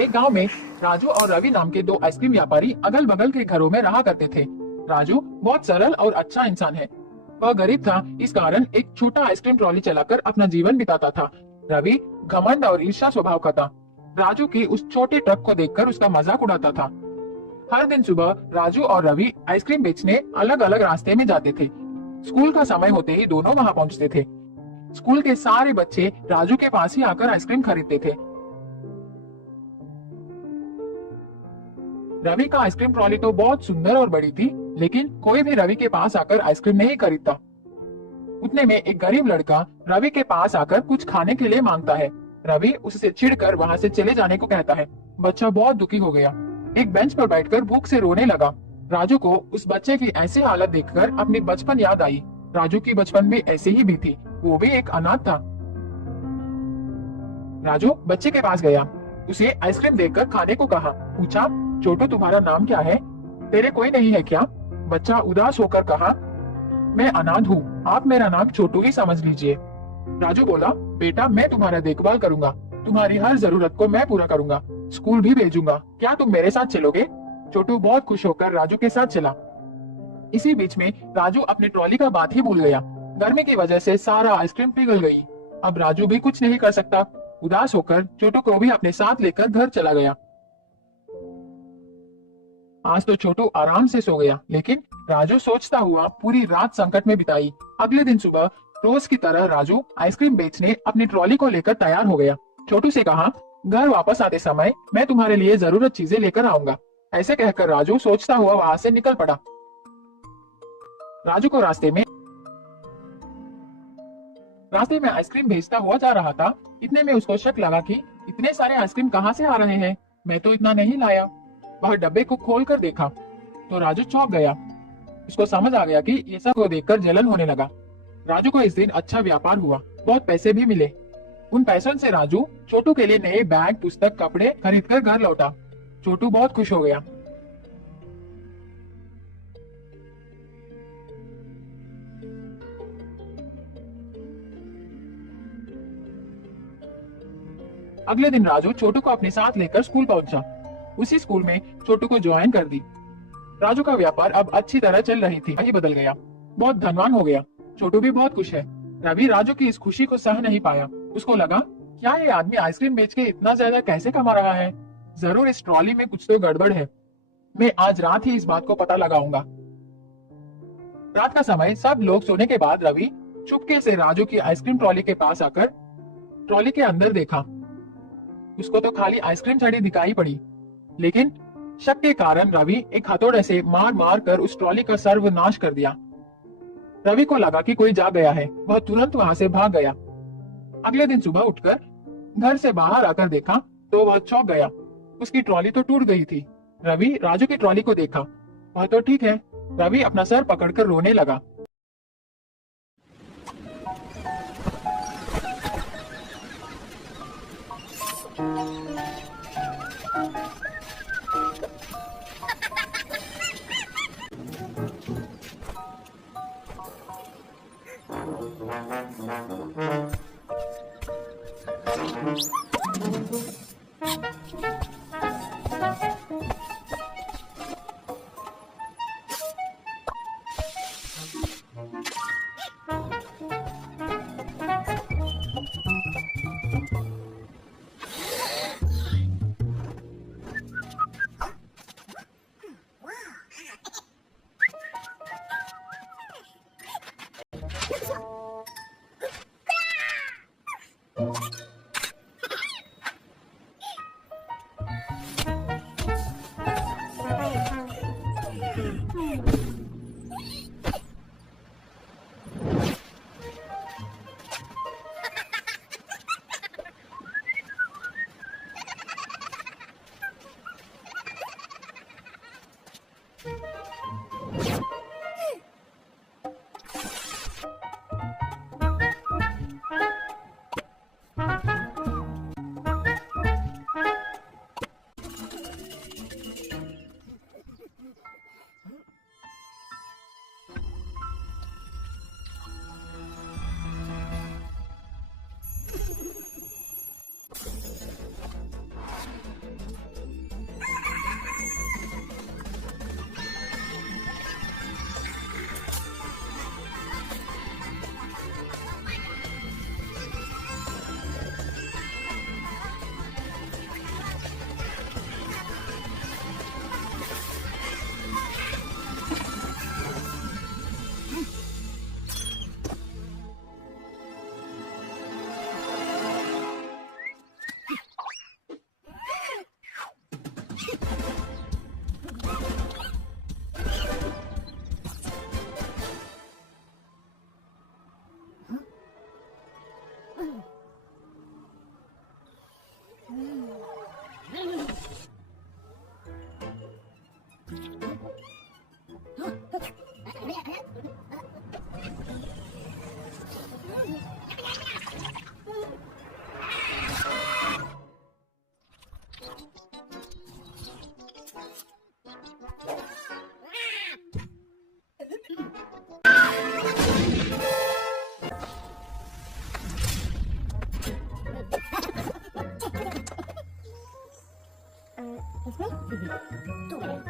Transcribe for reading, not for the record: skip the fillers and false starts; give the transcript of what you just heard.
एक गांव में राजू और रवि नाम के दो आइसक्रीम व्यापारी अगल बगल के घरों में रहा करते थे। राजू बहुत सरल और अच्छा इंसान है। वह गरीब था, इस कारण एक छोटा आइसक्रीम ट्रॉली चलाकर अपना जीवन बिताता था। रवि घमंड और ईर्ष्या स्वभाव का था। राजू की उस छोटे ट्रक को देखकर उसका मजाक उड़ाता था। हर दिन सुबह राजू और रवि आइसक्रीम बेचने अलग अलग रास्ते में जाते थे। स्कूल का समय होते ही दोनों वहां पहुंचते थे। स्कूल के सारे बच्चे राजू के पास ही आकर आइसक्रीम खरीदते थे। रवि का आइसक्रीम ट्रॉली तो बहुत सुंदर और बड़ी थी, लेकिन कोई भी रवि के पास आकर आइसक्रीम नहीं खरीदता। उतने में एक गरीब लड़का रवि के पास आकर कुछ खाने के लिए मांगता है। रवि उससे चिढ़कर वहां से चले जाने को कहता है। बच्चा बहुत दुखी हो गया, एक बेंच पर बैठकर भूख से रोने लगा। राजू को उस बच्चे की ऐसी हालत देखकर अपनी बचपन याद आई। राजू की बचपन में ऐसे ही भी थी, वो भी एक अनाथ था। राजू बच्चे के पास गया, उसे आइसक्रीम देकर खाने को कहा। पूछा, छोटू तुम्हारा नाम क्या है? तेरे कोई नहीं है क्या? बच्चा उदास होकर कहा, मैं अनाथ हूँ, आप मेरा नाम छोटू ही समझ लीजिए। राजू बोला, बेटा मैं तुम्हारा देखभाल करूंगा, तुम्हारी हर जरूरत को मैं पूरा करूंगा, स्कूल भी भेजूंगा, क्या तुम मेरे साथ चलोगे? छोटू बहुत खुश होकर राजू के साथ चला। इसी बीच में राजू अपनी ट्रॉली का बात ही भूल गया। गर्मी की वजह से सारा आइसक्रीम पिघल गई। अब राजू भी कुछ नहीं कर सकता। उदास होकर छोटू को भी अपने साथ लेकर घर चला गया। आज तो छोटू आराम से सो गया, लेकिन राजू सोचता हुआ पूरी रात संकट में बिताई। अगले दिन सुबह रोज की तरह राजू आइसक्रीम बेचने अपनी ट्रॉली को लेकर तैयार हो गया। छोटू से कहा, घर वापस आते समय मैं तुम्हारे लिए जरूरत चीजें लेकर आऊंगा। ऐसे कहकर राजू सोचता हुआ वहां से निकल पड़ा। राजू को रास्ते में आइसक्रीम बेचता हुआ जा रहा था। इतने में उसको शक लगा कि इतने सारे आइसक्रीम कहाँ से आ रहे हैं, मैं तो इतना नहीं लाया। वह डब्बे को खोल कर देखा तो राजू चौंक गया। उसको समझ आ गया कि ये सब को देखकर जलन होने लगा। राजू को इस दिन अच्छा व्यापार हुआ, बहुत पैसे भी मिले। उन पैसों से राजू छोटू के लिए नए बैग, पुस्तक, कपड़े खरीद कर घर लौटा। छोटू बहुत खुश हो गया। अगले दिन राजू छोटू को अपने साथ लेकर स्कूल पहुंचा। उसी स्कूल में छोटू को ज्वाइन कर दी। राजू का व्यापार अब अच्छी तरह चल रही थी। वही बदल गया, बहुत धनवान हो गया। छोटू भी बहुत खुश है। रवि राजू की इस खुशी को सह नहीं पाया। उसको लगा, क्या ये आदमी आइसक्रीम बेच के इतना ज्यादा कैसे कमा रहा है? जरूर इस ट्रॉली में कुछ तो गड़बड़ है। मैं आज रात ही इस बात को पता लगाऊंगा। रात का समय, सब लोग सोने के बाद रवि चुपके से राजू की आइसक्रीम ट्रॉली के पास आकर ट्रॉली के अंदर देखा। उसको तो खाली आइसक्रीम छड़ी दिखाई पड़ी, लेकिन शक के कारण रवि एक हथौड़े से मार मार कर उस ट्रॉली का सर्वनाश कर दिया। रवि को लगा कि कोई जा गया है, वह तुरंत वहां से भाग गया। अगले दिन सुबह उठकर घर से बाहर आकर देखा तो वह चौंक गया। उसकी ट्रॉली तो टूट गई थी। रवि राजू की ट्रॉली को देखा, वह तो ठीक है। रवि अपना सर पकड़कर रोने लगा। इसमें 2 मिनट।